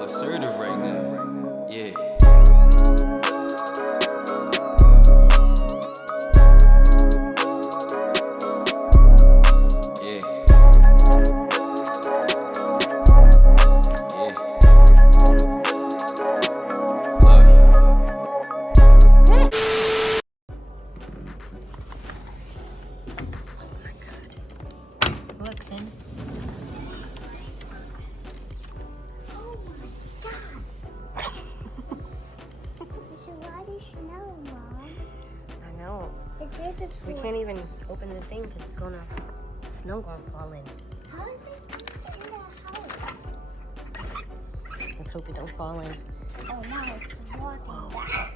real assertive right now. Yeah. I know. We can't even open the thing because it's gonna snow gonna fall in. How is it in the house? Let's hope it don't fall in. Oh no, it's walking back.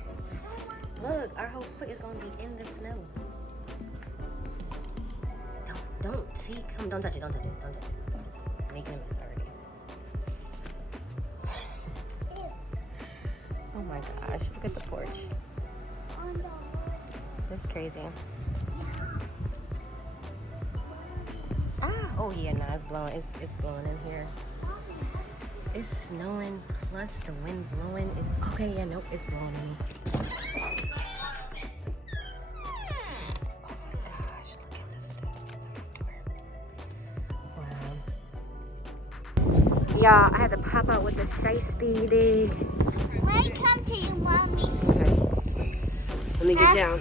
Look, our whole foot is gonna be in the snow. Don't see. Come, don't touch it. Don't touch it. Don't touch it. It's making a mess already. Oh my gosh! Look at the porch. That's crazy. Ah, oh yeah, nah, it's blowing. It's blowing in here. It's snowing plus the wind blowing. Okay, yeah, nope, it's blowing in me. Oh my gosh, look at the steps to the front door. Wow. Y'all, I had to pop out with the shiesty dig. Welcome to you, mommy. Okay. Let me get down.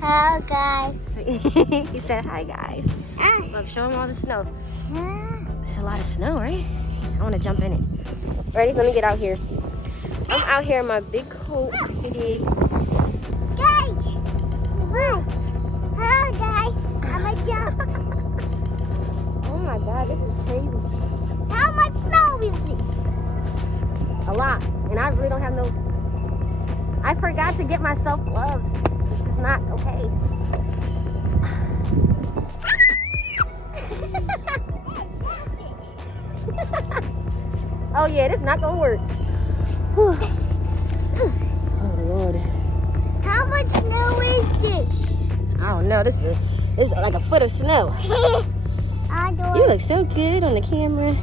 Hello, guys. He said hi, guys. Look, show him all the snow. It's a lot of snow, right? I want to jump in it. Ready? Let me get out here. I'm out here in my big coat. Guys, look. Hello, guys. I'm a jump. Oh my God, this is crazy. How much snow is this? A lot. And I really don't have no... I forgot to get myself gloves. This is not okay. Oh yeah, this is not gonna work. Oh Lord. How much snow is this? I don't know. This is like a foot of snow. You look so good on the camera.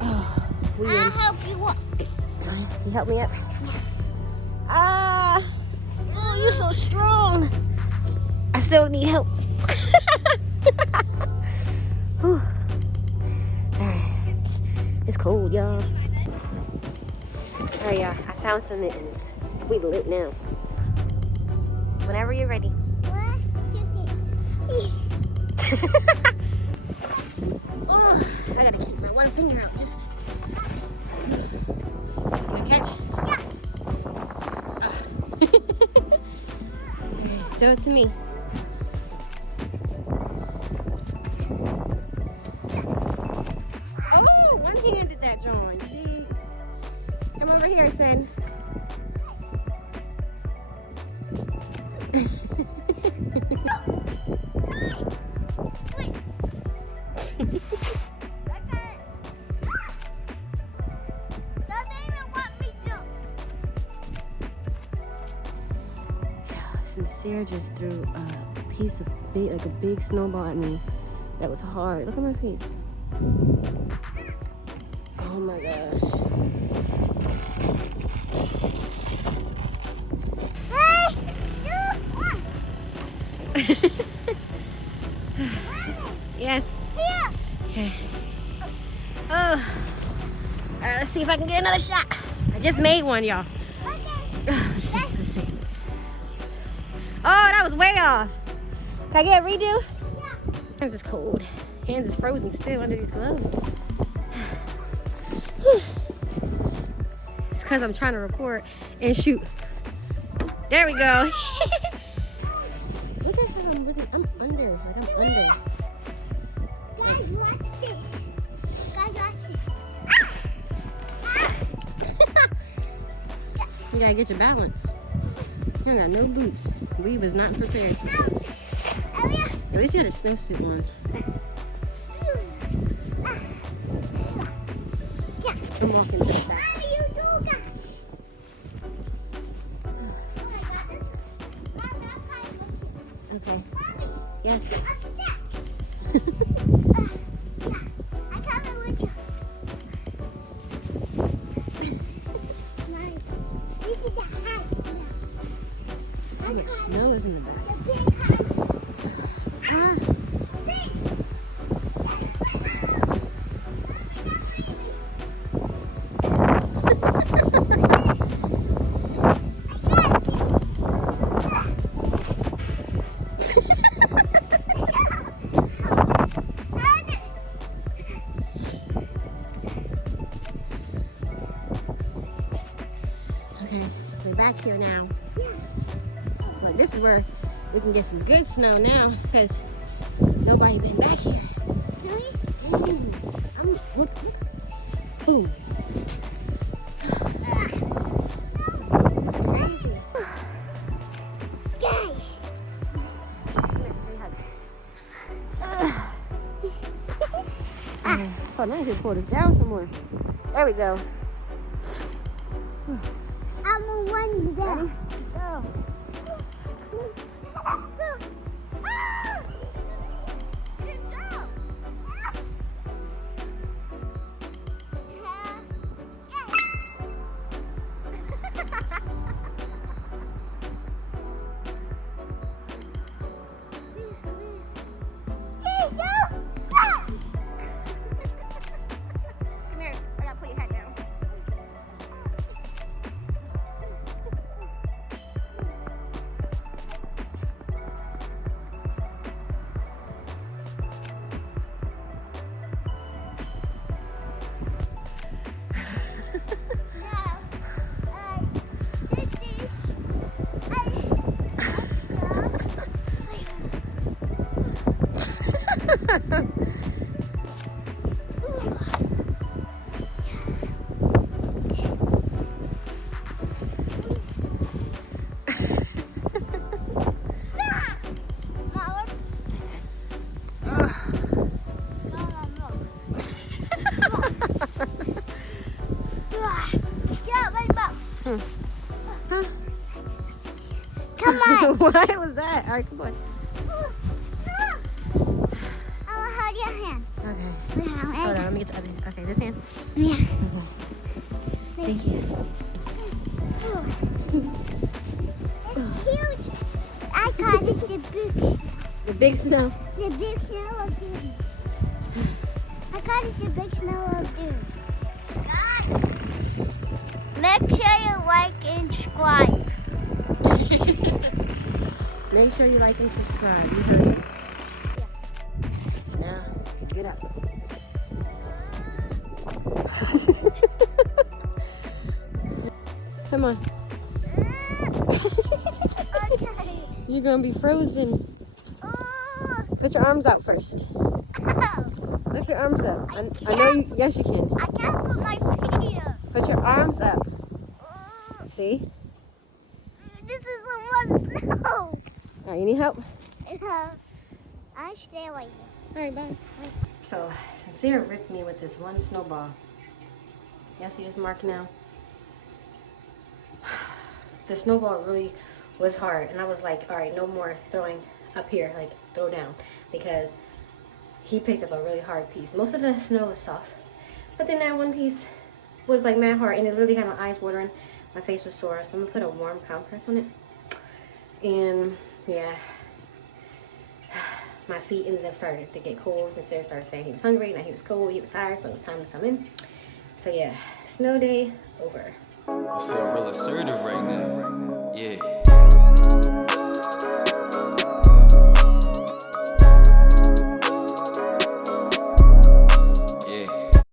Oh, I'll help you up. You help me up? Oh, you're so strong. I still need help. All right. It's cold, y'all. All right, y'all. I found some mittens. We lit now. Whenever you're ready. Oh, I gotta keep my one finger out. Just. You gonna catch? Yeah. Throw it to me. Oh, one-handed that drawing. See? Come over here, son. Sincere just threw a piece of like a big snowball at me. That was hard. Look at my face. Oh my gosh. Yes. Okay. Oh. All right, let's see if I can get another shot. I just made one, y'all. Let's see. Oh, that was way off. Can I get a redo? Yeah. Hands is cold. Hands is frozen still under these gloves. It's because I'm trying to record and shoot. There we go. Look at how I'm looking. I'm under. Like I'm under. Guys, watch this. Guys, watch this. You gotta get your balance. You got no boots. We was not prepared. At least you had a snowsuit on. I'm walking to the back. Okay. Yes. I'm coming with you. much snow is in the back. Huh? Okay, we're back here now. But this is where we can get some good snow now because nobody been back here. Really? Ooh. It's crazy. Guys. Oh, now I just pull this down some more. There we go. I'm a one down. Go. Good job. Come here. I gotta put your hat down. Come on. What was that? All right, come on. I will hold your hand. Okay. Hold on, let me get the other. Okay, this hand. Yeah. Okay. Thank you. It's huge. I call this the big, The big snow. the big snow of doom. I call it the big snow of doom. Guys, make sure you like and subscribe. Make sure you like and subscribe. You heard it. Now, get up. Come on. Okay. You're gonna be frozen. Oh. Put your arms out first. Lift your arms up. I know you. Yes, you can. I can't put my feet up. Put your arms up. Oh, See? this is a lot of snow. All right. You need help? I stay like this. All right. Bye. So Sincere ripped me with this one snowball. Y'all see this mark now? The snowball really was hard, and I was like, all right, no more throwing up here, like throw down, because he picked up a really hard piece. Most of the snow was soft, but then that one piece was like mad hard, and it literally had my eyes watering. My face was sore, so I'm gonna put a warm compress on it. And yeah, my feet ended up starting to get cold. Sincere started saying he was hungry, now he was cold, he was tired, so it was time to come in. So yeah, snow day over. I feel real assertive right now.